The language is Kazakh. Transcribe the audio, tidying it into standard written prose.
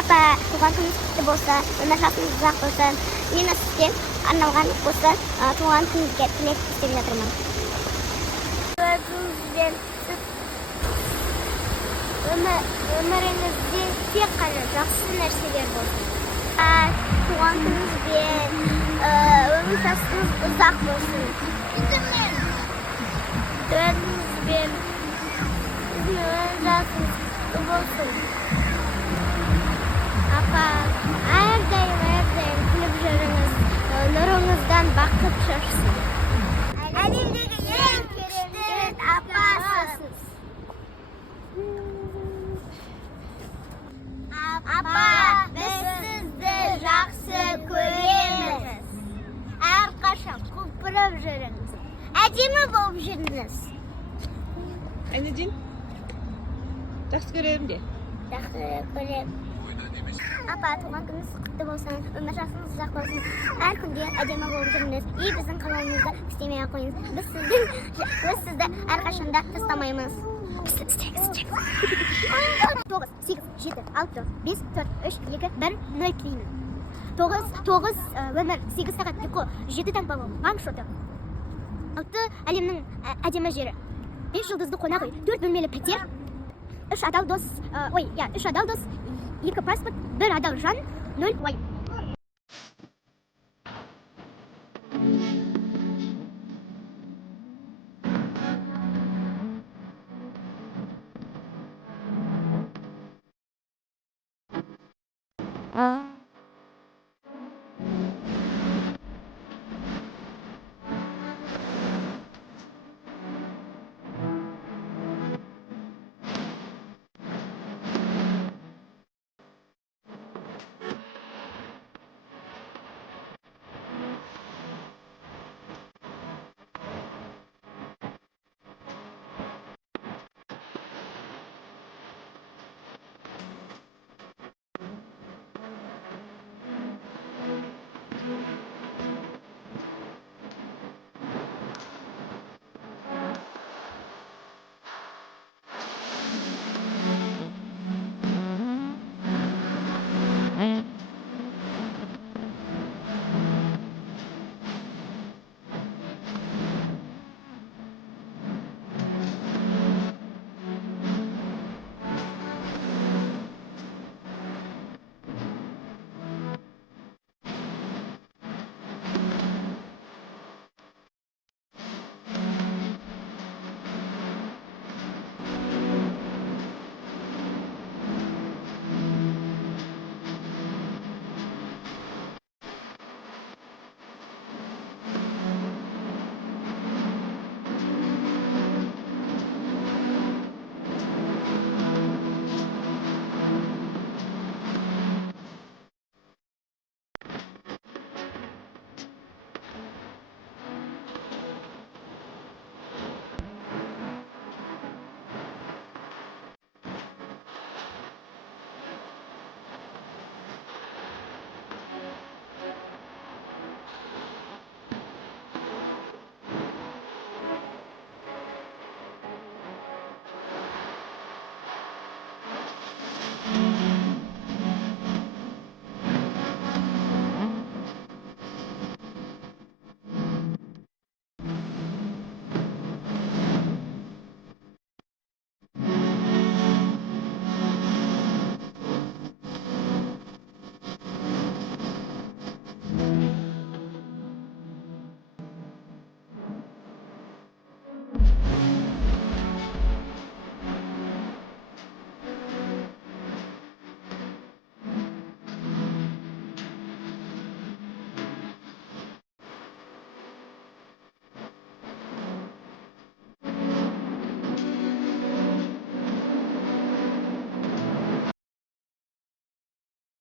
апа, туған күніңіз құтты болсын, өмір жасыңыз ұзақ болсын. Мен сізден арналған осы туған күніңізге тілек істеп жатырмын. Өзіңізден өміріңізде тек қана жақсы нәрселер болсын. Туған күніңізбен өмір жасыңыз ұзақ болсын. Өзіңізбен өмір жасыңыз құтты болсын. Апа, әрдайым күліп жүріңіз, нұрыңыздан бақыт шашсын. Әлемдегі ең керемет апасыз. Апа, біз сізді жақсы көреміз. Әрқашан құлпырып жүріңіз. Әдемі болып жүріңіз. Anneciğim, жақсы көремін де. Жақсы көрем. Апа, туған күніңіз құтты болсын, өмір жасыңыз ұзақ болсын. Әр күнде әдемі болып жүріңіз. И біздің қалауымызды істемей-ақ қойыңыз. Біз сізді әрқашанда тастамаймыз. Бізді істеңіз. 9, 8, 7, 6, 5, 4, 3, 2, 1, 0 тілеймін. 9 өмір, 8 сағат ұйқы, 7 таңба бол, банк шоты. 6 әлемнің әдемі жері. 5 жұлдызды қонақ үй, 4 бөлмелі пәтер. 3 адал дос, 2 паспорт, 1 адал жан, 0 уайым. Ah.